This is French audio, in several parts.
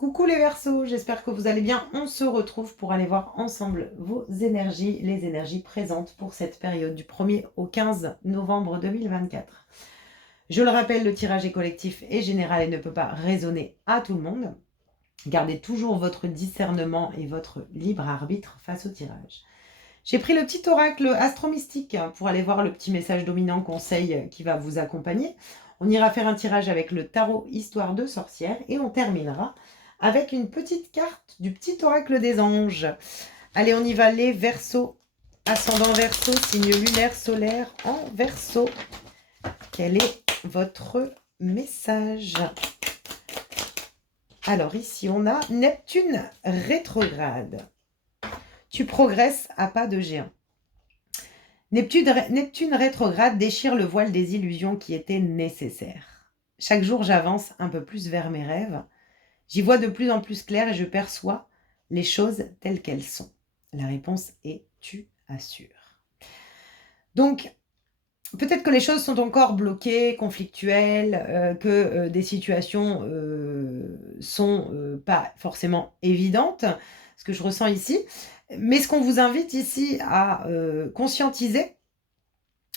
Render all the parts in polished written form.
Coucou les Verseaux, j'espère que vous allez bien. On se retrouve pour aller voir ensemble vos énergies, les énergies présentes pour cette période du 1er au 15 novembre 2024. Je le rappelle, le tirage est collectif et général et ne peut pas résonner à tout le monde. Gardez toujours votre discernement et votre libre arbitre face au tirage. J'ai pris le petit oracle astro-mystique pour aller voir le petit message dominant conseil qui va vous accompagner. On ira faire un tirage avec le tarot Histoire de sorcière et on terminera avec une petite carte du petit oracle des anges. Allez, on y va, les Verseaux, ascendant Verseau, signe lunaire solaire en Verseau. Quel est votre message? Alors ici, on a Neptune rétrograde. Tu progresses à pas de géant. Neptune rétrograde déchire le voile des illusions qui étaient nécessaires. Chaque jour, j'avance un peu plus vers mes rêves. J'y vois de plus en plus clair et je perçois les choses telles qu'elles sont. La réponse est tu assures. Donc, peut-être que les choses sont encore bloquées, conflictuelles, que des situations sont pas forcément évidentes, ce que je ressens ici. Mais ce qu'on vous invite ici à conscientiser,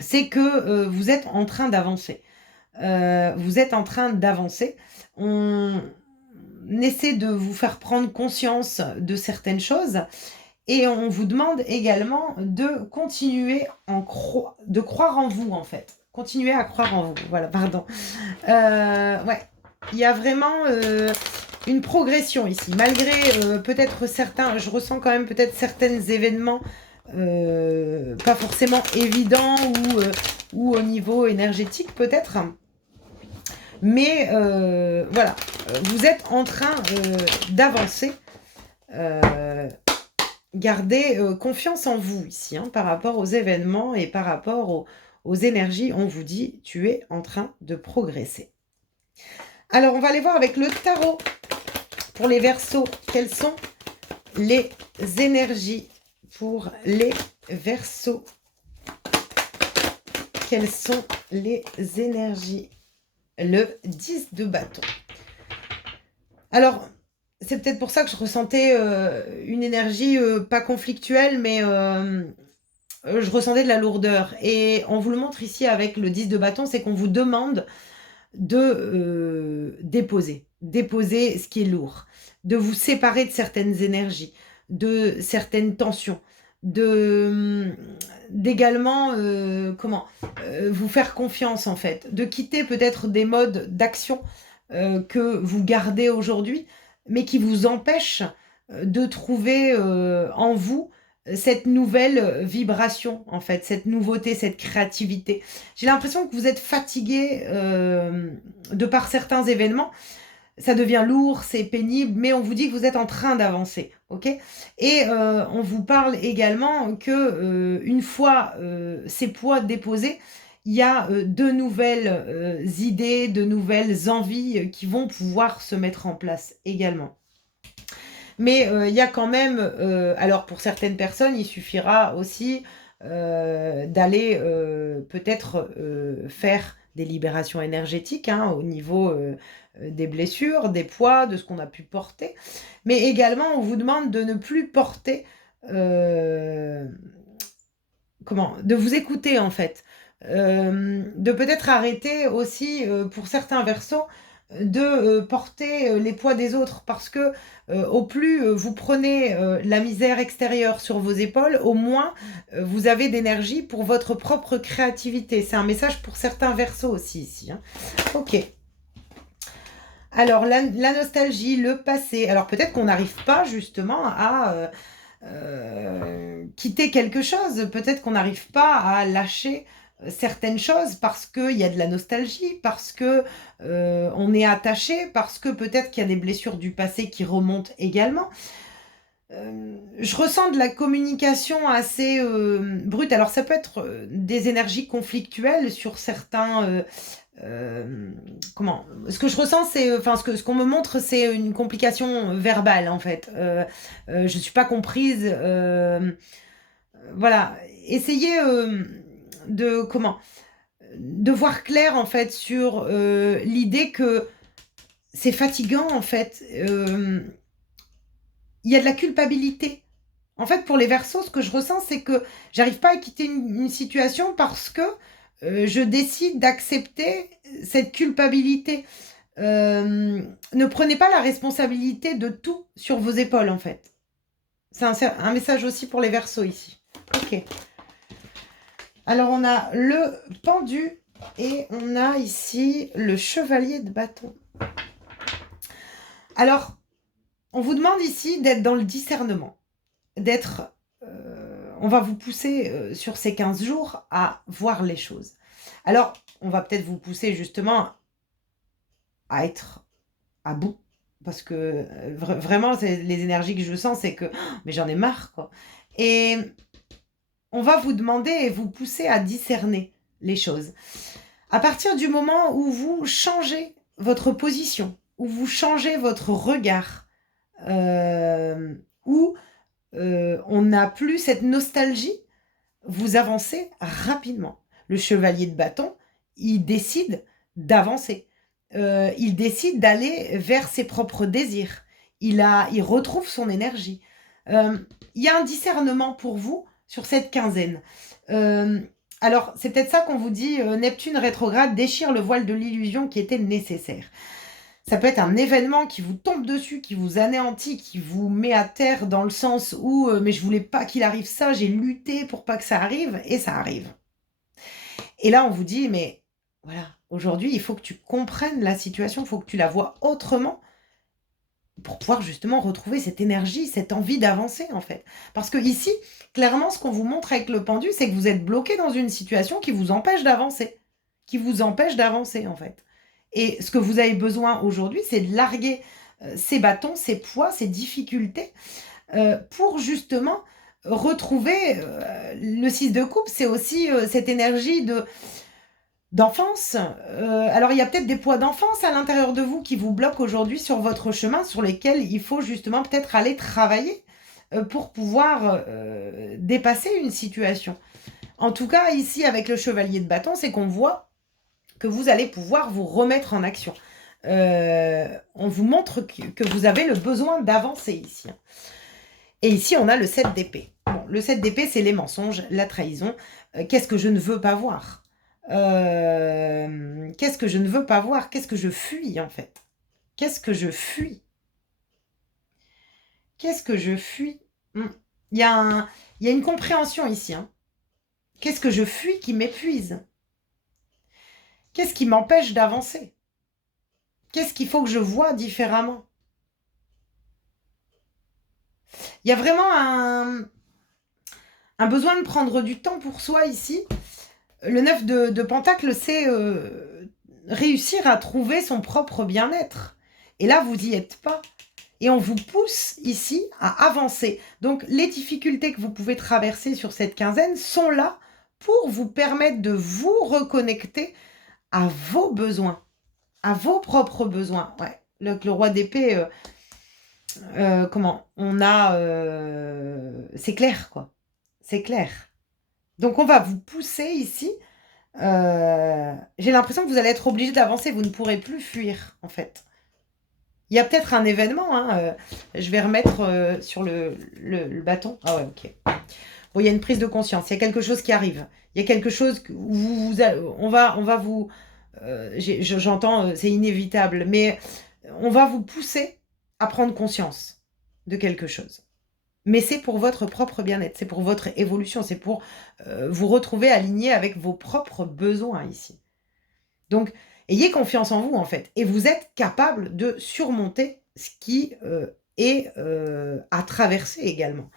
c'est que vous êtes en train d'avancer. Vous êtes en train d'avancer. On essaie de vous faire prendre conscience de certaines choses et on vous demande également de continuer de croire en vous, en fait. Continuez à croire en vous. Voilà, pardon. Ouais, il y a vraiment une progression ici. Malgré peut-être certains, je ressens quand même peut-être certains événements pas forcément évidents ou au niveau énergétique peut-être. Mais voilà, vous êtes en train d'avancer. Gardez confiance en vous ici, hein, par rapport aux événements et par rapport aux énergies. On vous dit, tu es en train de progresser. Alors, on va aller voir avec le tarot pour les Verseaux. Quelles sont les énergies pour les Verseaux? Quelles sont les énergies? Le 10 de bâton. Alors, c'est peut-être pour ça que je ressentais une énergie pas conflictuelle, mais je ressentais de la lourdeur. Et on vous le montre ici avec le 10 de bâton, c'est qu'on vous demande de déposer ce qui est lourd, de vous séparer de certaines énergies, de certaines tensions, d'également vous faire confiance en fait, de quitter peut-être des modes d'action que vous gardez aujourd'hui, mais qui vous empêchent de trouver en vous cette nouvelle vibration, en fait, cette nouveauté, cette créativité. J'ai l'impression que vous êtes fatigué de par certains événements. Ça devient lourd, c'est pénible, mais on vous dit que vous êtes en train d'avancer, ok? Et on vous parle également que une fois ces poids déposés, il y a de nouvelles idées, de nouvelles envies qui vont pouvoir se mettre en place également. Mais il y a quand même, alors pour certaines personnes, il suffira aussi d'aller peut-être faire des libérations énergétiques hein, au niveau des blessures, des poids, de ce qu'on a pu porter. Mais également, on vous demande de ne plus porter, de vous écouter en fait. De peut-être arrêter aussi, pour certains Verseaux, de porter les poids des autres parce que au plus vous prenez la misère extérieure sur vos épaules, au moins vous avez d'énergie pour votre propre créativité. C'est un message pour certains Verseaux aussi ici. Hein. Ok. Alors, la nostalgie, le passé. Alors, peut-être qu'on n'arrive pas justement à quitter quelque chose. Peut-être qu'on n'arrive pas à lâcher certaines choses parce qu'il y a de la nostalgie, parce que on est attaché, parce que peut-être qu'il y a des blessures du passé qui remontent également. Je ressens de la communication assez brute. Alors ça peut être des énergies conflictuelles sur certains. Ce que je ressens, c'est, enfin, ce qu'on me montre, c'est une complication verbale en fait. Je suis pas comprise. Voilà, essayez de voir clair en fait sur l'idée que c'est fatigant en fait. Il y a de la culpabilité. En fait, pour les Verseaux, ce que je ressens, c'est que j'arrive pas à quitter une situation parce que je décide d'accepter cette culpabilité. Ne prenez pas la responsabilité de tout sur vos épaules, en fait. C'est un message aussi pour les Verseaux ici. Ok. Alors, on a le pendu et on a ici le chevalier de bâton. Alors, on vous demande ici d'être dans le discernement, d'être... on va vous pousser sur ces 15 jours à voir les choses. Alors, on va peut-être vous pousser justement à être à bout. Parce que vraiment, les énergies que je sens, c'est que mais j'en ai marre, quoi. Et on va vous demander et vous pousser à discerner les choses. À partir du moment où vous changez votre position, où vous changez votre regard, où on n'a plus cette nostalgie, vous avancez rapidement. Le chevalier de bâton, il décide d'avancer. Il décide d'aller vers ses propres désirs. Il retrouve son énergie. Il y a un discernement pour vous sur cette quinzaine. Alors, c'est peut-être ça qu'on vous dit, Neptune rétrograde déchire le voile de l'illusion qui était nécessaire. Ça peut être un événement qui vous tombe dessus, qui vous anéantit, qui vous met à terre dans le sens où mais je voulais pas qu'il arrive ça, j'ai lutté pour pas que ça arrive et ça arrive. Et là, on vous dit mais voilà, aujourd'hui, il faut que tu comprennes la situation, il faut que tu la vois autrement pour pouvoir justement retrouver cette énergie, cette envie d'avancer en fait. Parce que ici, clairement, ce qu'on vous montre avec le pendu, c'est que vous êtes bloqué dans une situation qui vous empêche d'avancer, en fait. Et ce que vous avez besoin aujourd'hui, c'est de larguer ces bâtons, ces poids, ces difficultés pour justement retrouver le 6 de coupe. C'est aussi cette énergie d'enfance. Alors, il y a peut-être des poids d'enfance à l'intérieur de vous qui vous bloquent aujourd'hui sur votre chemin, sur lesquels il faut justement peut-être aller travailler pour pouvoir dépasser une situation. En tout cas, ici, avec le chevalier de bâton, c'est qu'on voit que vous allez pouvoir vous remettre en action. On vous montre que vous avez le besoin d'avancer ici. Et ici, on a le 7 d'épée. Bon, le 7 d'épée, c'est les mensonges, la trahison. Qu'est-ce que je ne veux pas voir Qu'est-ce que je ne veux pas voir? Qu'est-ce que je fuis, en fait? Qu'est-ce que je fuis? Qu'est-ce que je fuis? Il y a une compréhension ici. Hein. Qu'est-ce que je fuis qui m'épuise? Qu'est-ce qui m'empêche d'avancer? Qu'est-ce qu'il faut que je vois différemment? Il y a vraiment un besoin de prendre du temps pour soi ici. Le 9 de Pentacle, c'est réussir à trouver son propre bien-être. Et là, vous n'y êtes pas. Et on vous pousse ici à avancer. Donc, les difficultés que vous pouvez traverser sur cette quinzaine sont là pour vous permettre de vous reconnecter à vos besoins, à vos propres besoins. Ouais. Le roi d'épée, comment on a... c'est clair, quoi. C'est clair. Donc, on va vous pousser ici. J'ai l'impression que vous allez être obligé d'avancer. Vous ne pourrez plus fuir, en fait. Il y a peut-être un événement. Hein, je vais remettre sur le bâton. Ah ouais, ok. Bon, il y a une prise de conscience. Il y a quelque chose qui arrive. Il y a quelque chose où on va vous... j'entends, c'est inévitable, mais on va vous pousser à prendre conscience de quelque chose. Mais c'est pour votre propre bien-être, c'est pour votre évolution, c'est pour vous retrouver aligné avec vos propres besoins ici. Donc, ayez confiance en vous, en fait. Et vous êtes capable de surmonter ce qui est à traverser également.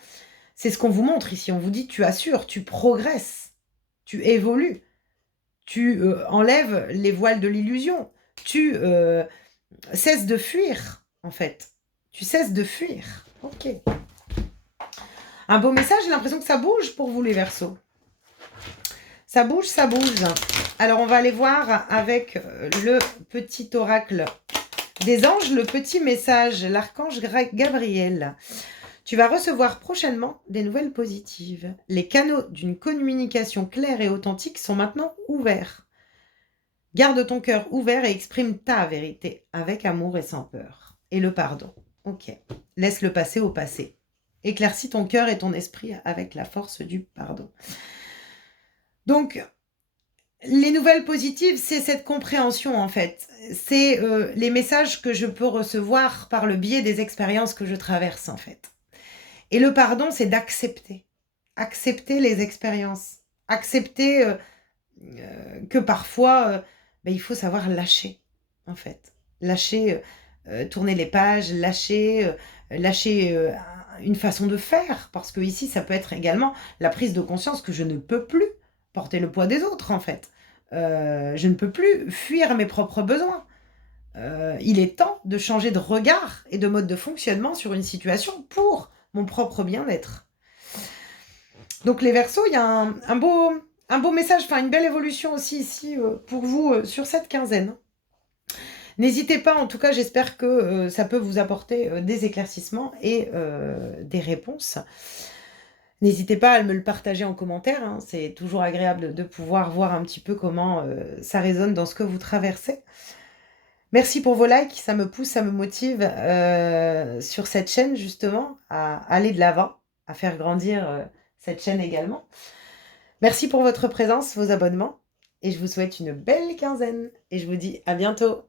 C'est ce qu'on vous montre ici. On vous dit, tu assures, tu progresses, tu évolues, tu enlèves les voiles de l'illusion, tu cesses de fuir, en fait. Tu cesses de fuir. Ok. Un beau message, j'ai l'impression que ça bouge pour vous les Verseaux. Ça bouge, ça bouge. Alors, on va aller voir avec le petit oracle des anges, le petit message, l'archange Gabriel. Tu vas recevoir prochainement des nouvelles positives. Les canaux d'une communication claire et authentique sont maintenant ouverts. Garde ton cœur ouvert et exprime ta vérité avec amour et sans peur. Et le pardon. Ok. Laisse le passé au passé. Éclaircis ton cœur et ton esprit avec la force du pardon. Donc, les nouvelles positives, c'est cette compréhension en fait. C'est les messages que je peux recevoir par le biais des expériences que je traverse en fait. Et le pardon, c'est d'accepter. Accepter les expériences. Accepter que parfois, ben, il faut savoir lâcher en fait. Lâcher, tourner les pages, lâcher une façon de faire. Parce que ici, ça peut être également la prise de conscience que je ne peux plus porter le poids des autres en fait. Je ne peux plus fuir mes propres besoins. Il est temps de changer de regard et de mode de fonctionnement sur une situation pour mon propre bien-être. Donc les Verseaux, il y a un beau message, enfin une belle évolution aussi ici pour vous sur cette quinzaine. N'hésitez pas, en tout cas, j'espère que ça peut vous apporter des éclaircissements et des réponses. N'hésitez pas à me le partager en commentaire, hein. C'est toujours agréable de pouvoir voir un petit peu comment ça résonne dans ce que vous traversez. Merci pour vos likes, ça me pousse, ça me motive sur cette chaîne justement à aller de l'avant, à faire grandir cette chaîne également. Merci pour votre présence, vos abonnements et je vous souhaite une belle quinzaine et je vous dis à bientôt.